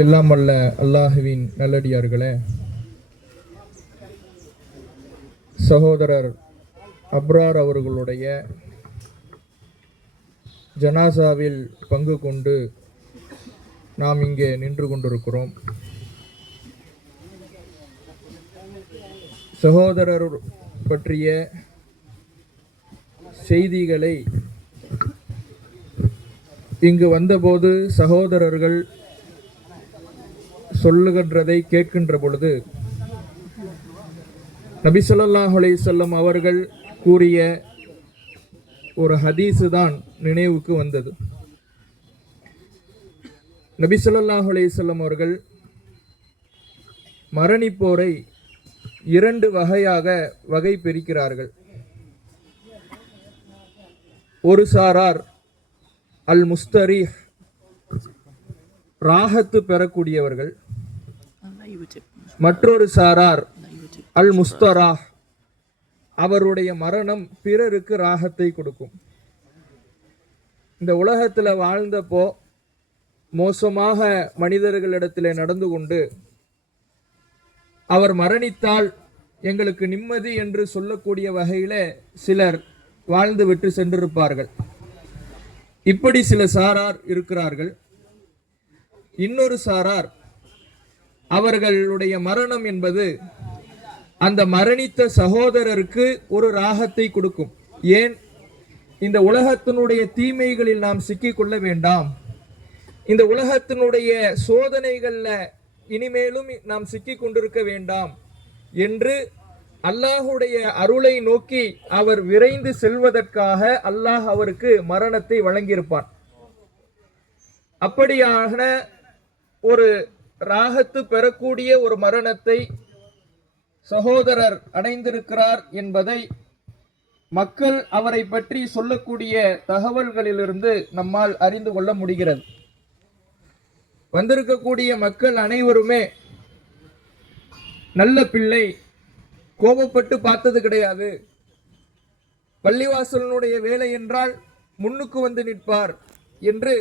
எல்லாம் வல்ல அல்லாஹுவின் நல்லடியார்களே. சகோதரர் அப்ரார் அவர்களுடைய ஜனாசாவில் பங்கு கொண்டு நாம் இங்கே நின்று கொண்டிருக்கிறோம். சகோதரர் பற்றிய செய்திகளை இங்கு வந்தபோது சகோதரர்கள் சொல்லுகின்றதை கேட்கின்ற பொழுது நபி ஸல்லல்லாஹு அவர்கள் கூறிய ஒரு ஹதீஸு தான் நினைவுக்கு வந்தது. நபி ஸல்லல்லாஹு அவர்கள் மரணிப்போரை இரண்டு வகையாக வகை பிரிக்கிறார்கள் ஒரு சாரார் அல் முஸ்தரீஹ் ராகத்து பெறக்கூடியவர்கள் மற்றொரு சாரார் அல் முஸ்தரா அவருடைய மரணம் பிறருக்கு ராகத்தை கொடுக்கும். இந்த உலகத்தில் வாழ்ந்தப்போ மோசமாக மனிதர்களிடத்தில் நடந்து கொண்டு அவர் மரணித்தால் எங்களுக்கு நிம்மதி என்று சொல்லக்கூடிய வகையில் சிலர் வாழ்ந்து விட்டு சென்றிருப்பார்கள். இப்படி சில சாரார் இருக்கிறார்கள். இன்னொரு சாரார் அவர்களுடைய மரணம் என்பது அந்த மரணித்த சகோதரருக்கு ஒரு ராகத்தை கொடுக்கும். ஏன்? இந்த உலகத்தினுடைய தீமைகளில் நாம் சிக்கிக்கொள்ள வேண்டாம். இந்த உலகத்தினுடைய சோதனைகளில் இனிமேலும் நாம் சிக்கிக் கொண்டிருக்க வேண்டாம் என்று அல்லாஹுடைய அருளை நோக்கி அவர் விரைந்து செல்வதற்காக அல்லாஹ் அவருக்கு மரணத்தை வழங்கியிருப்பான். அப்படியான ஒரு ராகத்து பெறக்கூடிய ஒரு மரணத்தை சகோதரர் அடைந்திருக்கிறார் என்பதை மக்கள் அவரை பற்றி சொல்லக்கூடிய தகவல்களிலிருந்து நம்மால் அறிந்து கொள்ள முடிகிறது. வந்திருக்கக்கூடிய மக்கள் அனைவருமே நல்ல பிள்ளை கோபப்பட்டு பார்த்தது கிடையாது. பள்ளிவாசலனுடைய வேலை என்றால் முன்னுக்கு வந்து நிற்பார் என்று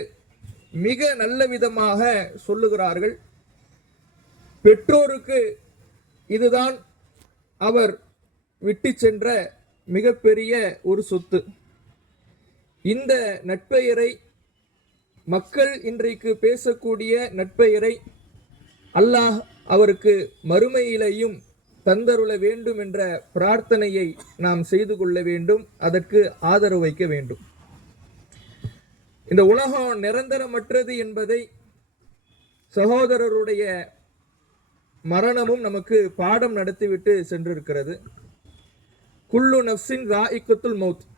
மிக நல்ல விதமாக சொல்லுகிறார்கள். பெற்றோருக்கு இதுதான் அவர் விட்டு சென்ற மிகப்பெரிய ஒரு சொத்து. இந்த நட்பெயரை மக்கள் இன்றைக்கு பேசக்கூடிய நட்பெயரை அல்லாஹ் அவருக்கு மறுமையிலையும் தந்தருள வேண்டும் என்ற பிரார்த்தனையை நாம் செய்து கொள்ள வேண்டும். அதற்கு ஆதரவு வைக்க வேண்டும். இந்த உலகம் நிரந்தரமற்றது என்பதை சகோதரருடைய மரணமும் நமக்கு பாடம் நடத்திவிட்டு சென்றிருக்கிறது. குல்லு நப்சின் ராயிக்கத்துல் மௌத்.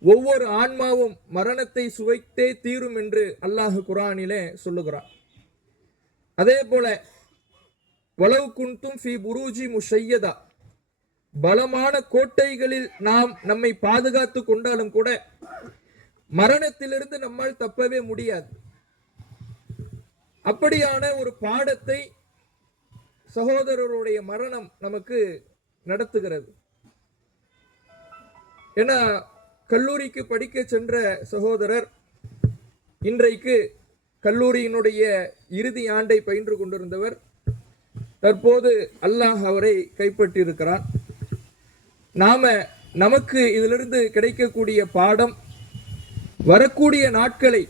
ஒவ்வொரு ஆன்மாவும் மரணத்தை சுவைத்தே தீரும் என்று அல்லாஹ் குரானிலே சொல்லுகிறான். அதே போல வளவு குன்தும் ஃபி புரூஜி முஷையதா. பலமான கோட்டைகளில் நாம் நம்மை பாதுகாத்து கொண்டாலும் கூட மரணத்திலிருந்து நம்மால் தப்பவே முடியாது. அப்படியான ஒரு பாடத்தை சகோதரருடைய மரணம் நமக்கு நடத்துகிறது. ஏன்னா கல்லூரிக்கு படிக்க சென்ற சகோதரர் இன்றைக்கு கல்லூரியினுடைய இறுதி ஆண்டை பயின்று கொண்டிருந்தவர் தற்போது அல்லாஹ் அவரை கைப்பற்றியிருக்கிறான். நாம நமக்கு இதிலிருந்து கிடைக்கக்கூடிய பாடம் வரக்கூடிய நாட்களை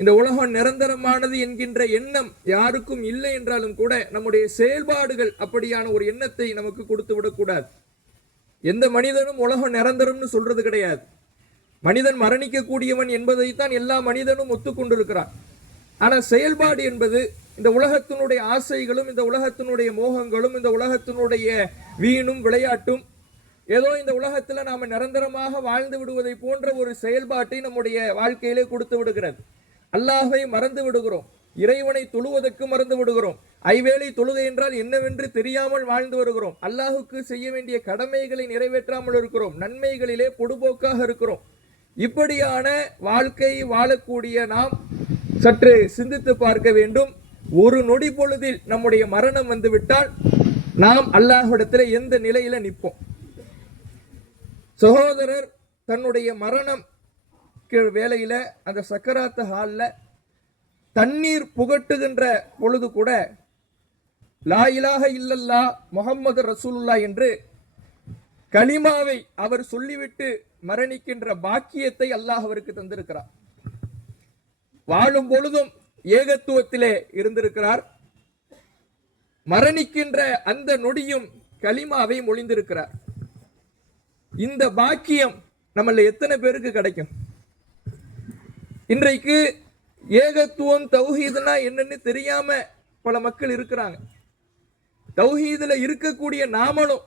இந்த உலகம் நிரந்தரமானது என்கின்ற எண்ணம் யாருக்கும் இல்லை என்றாலும் கூட நம்முடைய செயல்பாடுகள் அப்படியான ஒரு எண்ணத்தை நமக்கு கொடுத்து விடக்கூடாது எந்த மனிதனும் உலகம் நிரந்தரம்னு சொல்றது கிடையாது. மனிதன் மரணிக்கக்கூடியவன் என்பதைத்தான் எல்லா மனிதனும் ஒத்துக்கொண்டிருக்கிறான். ஆனால் செயல்பாடு என்பது இந்த உலகத்தினுடைய ஆசைகளும் இந்த உலகத்தினுடைய மோகங்களும் இந்த உலகத்தினுடைய வீணும் விளையாட்டும் ஏதோ இந்த உலகத்துல நாம நிரந்தரமாக வாழ்ந்து விடுவதை போன்ற ஒரு செயல்பாட்டை நம்முடைய வாழ்க்கையிலே கொடுத்து விடுகிறது. அல்லாஹை மறந்து விடுகிறோம். இறைவனை தொழுவதற்கு மறந்து விடுகிறோம். ஐவேளை தொழுகை என்றால் என்னவென்று தெரியாமல் வாழ்ந்து வருகிறோம். அல்லாஹுக்கு செய்ய வேண்டிய கடமைகளை நிறைவேற்றாமல் இருக்கிறோம். நன்மைகளிலே பொடுபோக்காக இருக்கிறோம். இப்படியான வாழ்க்கை வாழக்கூடிய நாம் சற்று சிந்தித்து பார்க்க வேண்டும். ஒரு நொடி பொழுதில் நம்முடைய மரணம் வந்துவிட்டால் நாம் அல்லாஹிடத்தில் எந்த நிலையில நிற்போம்? சகோதரர் தன்னுடைய மரணம் வேலையில அந்த சக்கராத்து ஹாலில் தண்ணீர் புகட்டுகின்ற பொழுது கூட லா இலாக இல்லல்லா முகம்மது ரசூலுல்லா என்று கலிமாவை அவர் சொல்லிவிட்டு மரணிக்கின்ற பாக்கியத்தை அல்லாஹ் அவருக்கு தந்திருக்கிறார். வாழும் பொழுதும் ஏகத்துவத்திலே இருந்திருக்கிறார். மரணிக்கின்ற அந்த நொடியும் கலிமாவை மொழிந்திருக்கிறார். இந்த பாக்கியம் நம்மள எத்தனை பேருக்கு கிடைக்கும்? இன்றைக்கு ஏகத்துவம் தௌஹீதுனா என்னன்னு தெரியாம பல மக்கள் இருக்கிறாங்க. தௌஹீதுல இருக்கக்கூடிய நாமளும்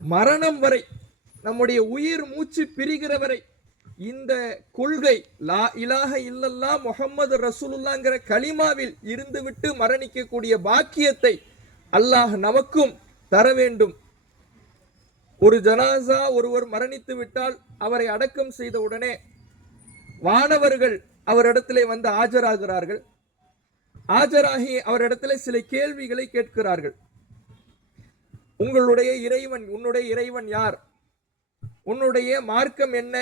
மரணம் வரை நம்முடைய உயிர் மூச்சு பிரிகிற வரை இந்த கொள்கை லா இலாக இல்லல்லா முகம்மது ரசூலுல்லாங்கிற கலிமாவில் இருந்துவிட்டு மரணிக்கக்கூடிய பாக்கியத்தை அல்லாஹ் நமக்கும் தர வேண்டும். ஒரு ஜனாசா ஒருவர் மரணித்து விட்டால் அவரை அடக்கம் செய்த உடனே வானவர்கள் அவரிடத்திலே வந்து ஆஜராகிறார்கள். ஆஜராகி அவரிடத்திலே சில கேள்விகளை கேட்கிறார்கள். உங்களுடைய இறைவன் உன்னுடைய இறைவன் யார்? உன்னுடைய மார்க்கம் என்ன?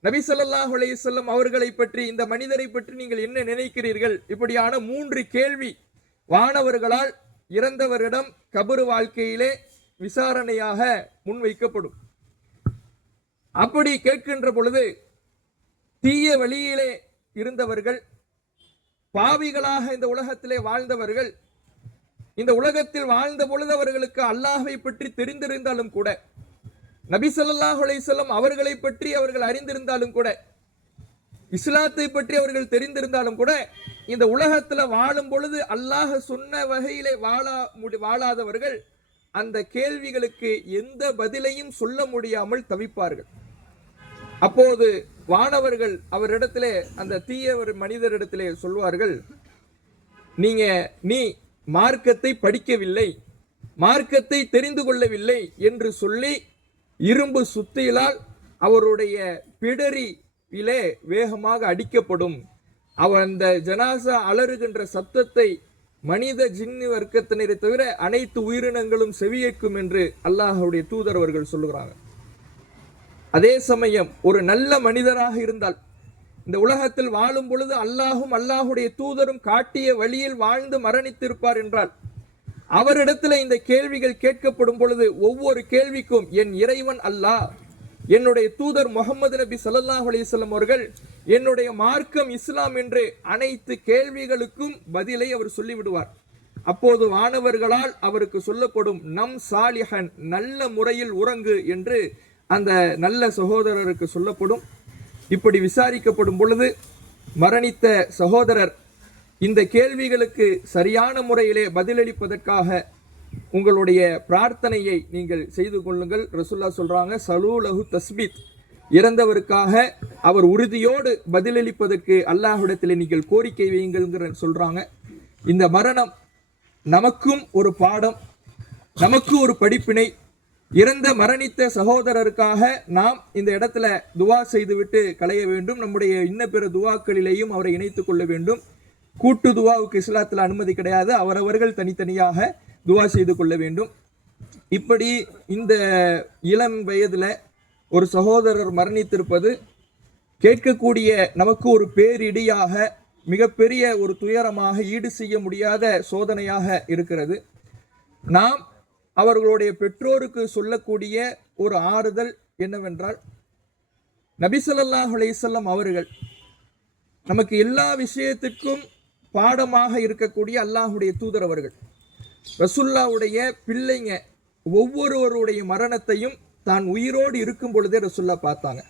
நபி செல்லும் அவர்களை பற்றி இந்த மனிதரை பற்றி நீங்கள் என்ன நினைக்கிறீர்கள்? இப்படியான மூன்று கேள்வி வானவர்களால் இறந்தவரிடம் கபரு வாழ்க்கையிலே விசாரணையாக முன்வைக்கப்படும். அப்படி கேட்கின்ற பொழுது தீய வழியிலே இருந்தவர்கள் பாவிகளாக இந்த உலகத்திலே வாழ்ந்தவர்கள் இந்த உலகத்தில் வாழ்ந்த பொழுது அவர்களுக்கு அல்லாஹை பற்றி தெரிந்திருந்தாலும் கூட நபி ஸல்லல்லாஹு அவர்களை பற்றி அவர்கள் அறிந்திருந்தாலும் கூட இஸ்லாத்தை பற்றி அவர்கள் தெரிந்திருந்தாலும் கூட இந்த உலகத்தில் வாழும் பொழுது அல்லாஹ் சொன்ன வகையிலே வாழா முடி வாழாதவர்கள் அந்த கேள்விகளுக்கு எந்த பதிலையும் சொல்ல முடியாமல் தவிப்பார்கள். அப்போது வானவர்கள் அவரிடத்திலே அந்த தீயவர் மனிதரிடத்திலே சொல்வார்கள் நீங்க நீ மார்க்கத்தை படிக்கவில்லை மார்க்கத்தை தெரிந்து கொள்ளவில்லை என்று சொல்லி இரும்பு சுத்தியிலால் அவருடைய பிடரியிலே வேகமாக அடிக்கப்படும். அவர் அந்த ஜனாசா அலறுகின்ற சத்தத்தை மனித ஜின்னு வர்க்கத்தினரை தவிர அனைத்து உயிரினங்களும் செவியேற்கும் என்று அல்லாஹுடைய தூதர் அவர்கள் சொல்லுகிறாங்க அதே சமயம் ஒரு நல்ல மனிதராக இருந்தால் இந்த உலகத்தில் வாழும் பொழுது அல்லாஹும் அல்லாஹுடைய தூதரும் காட்டிய வழியில் வாழ்ந்து மரணித்திருப்பார் என்றால் அவரிடத்தில் இந்த கேள்விகள் கேட்கப்படும் பொழுது ஒவ்வொரு கேள்விக்கும் என் இறைவன் அல்லாஹ் என்னுடைய தூதர் முகமது நபி சல்லாஹ் அலிசல்லம் அவர்கள் என்னுடைய மார்க்கம் இஸ்லாம் என்று அனைத்து கேள்விகளுக்கும் பதிலை அவர் சொல்லிவிடுவார். அப்போது வானவர்களால் அவருக்கு சொல்லப்படும் நம் சாலிஹன் நல்ல முறையில் உறங்கு என்று அந்த நல்ல சகோதரருக்கு சொல்லப்படும். இப்படி விசாரிக்கப்படும் பொழுது மரணித்த சகோதரர் இந்த கேள்விகளுக்கு சரியான முறையிலே பதிலளிப்பதற்காக உங்களுடைய பிரார்த்தனையை நீங்கள் செய்து கொள்ளுங்கள். ரசுல்லா சொல்றாங்க சலூலஹு தஸ்பீத். இறந்தவருக்காக அவர் உறுதியோடு பதிலளிப்பதற்கு அல்லாஹிடத்தில் நீங்கள் கோரிக்கை வையுங்கள்ங்கிற சொல்கிறாங்க இந்த மரணம் நமக்கும் ஒரு பாடம் நமக்கு ஒரு படிப்பினை இறந்த மரணித்த சகோதரருக்காக நாம் இந்த இடத்துல துவா செய்துவிட்டு களைய வேண்டும். நம்முடைய இன்ன பிற துவாக்களிலேயும் அவரை இணைத்துக் கொள்ள வேண்டும். கூட்டு துவாவுக்கு இஸ்லாத்தில் அனுமதி கிடையாது. அவரவர்கள் தனித்தனியாக துவா செய்து கொள்ள வேண்டும். இப்படி இந்த இளம் வயதில் ஒரு சகோதரர் மரணித்திருப்பது கேட்கக்கூடிய நமக்கு ஒரு பேரிடியாக மிகப்பெரிய ஒரு துயரமாக ஈடு செய்ய முடியாத சோதனையாக இருக்கிறது. நாம் அவர்களுடைய பெற்றோருக்கு சொல்லக்கூடிய ஒரு ஆறுதல் என்னவென்றால் நபி ஸல்லல்லாஹு அவர்கள் நமக்கு எல்லா விஷயத்துக்கும் பாடமாக இருக்கக்கூடிய அல்லாஹ்வுடைய தூதர் அவர்கள். ரசுல்லாவுடைய பிள்ளைங்க ஒவ்வொருவருடைய மரணத்தையும் தான் உயிரோடு இருக்கும் பொழுதே ரசுல்லா பார்த்தாங்க.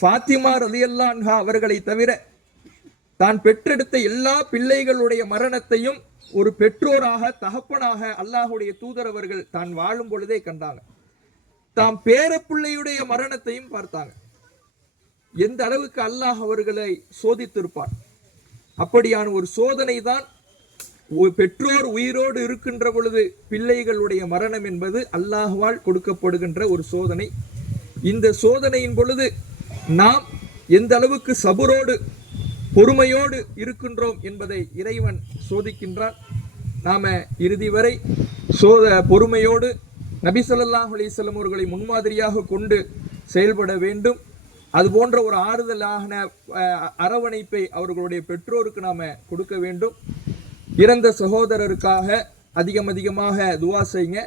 ஃபாத்திமா ரலியல்லான்ஹா அவர்களை தவிர தான் பெற்றெடுத்த எல்லா பிள்ளைகளுடைய மரணத்தையும் ஒரு பெற்றோராக தகப்பனாக அல்லாஹுடைய தூதர் அவர்கள் தான் வாழும் பொழுதே கண்டாங்க. தாம் பேரப்பிள்ளையுடைய மரணத்தையும் பார்த்தாங்க. எந்த அளவுக்கு அல்லாஹ் அவர்களை சோதித்திருப்பார் அப்படியான ஒரு சோதனை தான் பெற்றோர் உயிரோடு இருக்கின்ற பொழுது பிள்ளைகளுடைய மரணம் என்பது அல்லாஹுவால் கொடுக்கப்படுகின்ற ஒரு சோதனை. இந்த சோதனையின் பொழுது நாம் எந்த அளவுக்கு சபுரோடு பொறுமையோடு இருக்கின்றோம் என்பதை இறைவன் சோதிக்கின்றான். நாம இறுதி வரை சோத பொறுமையோடு நபி ஸல்லல்லாஹு அவர்களை முன்மாதிரியாக கொண்டு செயல்பட வேண்டும். அது போன்ற ஒரு ஆறுதலான அரவணைப்பை அவர்களுடைய பெற்றோருக்கு நாம கொடுக்க வேண்டும். இறந்த சகோதரருக்காக அதிகம் அதிகமாக துவா செய்யுங்க.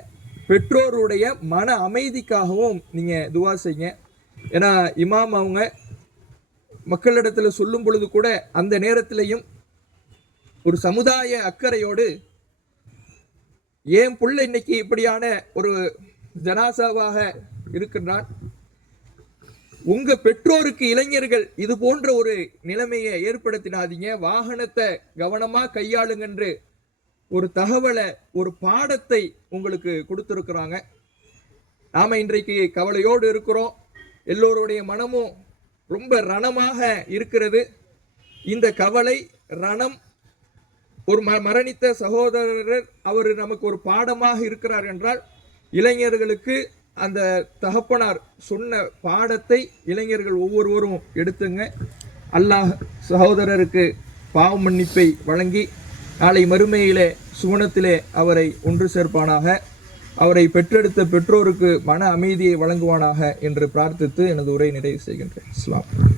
பெற்றோருடைய மன அமைதிக்காகவும் நீங்கள் துவா செய்யுங்க. ஏன்னா இமாம் அவங்க மக்களிடத்தில் சொல்லும் பொழுது கூட அந்த நேரத்திலையும் ஒரு சமுதாய அக்கறையோடு ஏன் புள்ள இன்னைக்கு இப்படியான ஒரு ஜனாசாவாக இருக்கின்றான்? உங்க பெற்றோருக்கு இளைஞர்கள் இது போன்ற ஒரு நிலைமையை ஏற்படுத்தினாதீங்க. வாகனத்தை கவனமா கையாளுங்கன்று ஒரு தகவலை ஒரு பாடத்தை உங்களுக்கு கொடுத்துருக்குறாங்க. நாம இன்றைக்கு கவலையோடு இருக்கிறோம். எல்லோருடைய மனமும் ரொம்ப ரணமாக இருக்கிறது. இந்த கவலை ரணம் ஒரு ம மரணித்த சகோதரர் அவர் நமக்கு ஒரு பாடமாக இருக்கிறார் என்றால் இளைஞர்களுக்கு அந்த தகப்பனார் சொன்ன பாடத்தை இளைஞர்கள் ஒவ்வொருவரும் எடுத்துங்க. அல்லாஹ் சகோதரருக்கு பாவ மன்னிப்பை வழங்கி நாளை மறுமையிலே சுவனத்திலே அவரை ஒன்று சேர்ப்பானாக. அவரை பெற்றெடுத்த பெற்றோருக்கு மன அமைதியை வழங்குவானாக என்று பிரார்த்தித்து எனது உரை நிறைவு செய்கின்றேன். இஸ்லாம்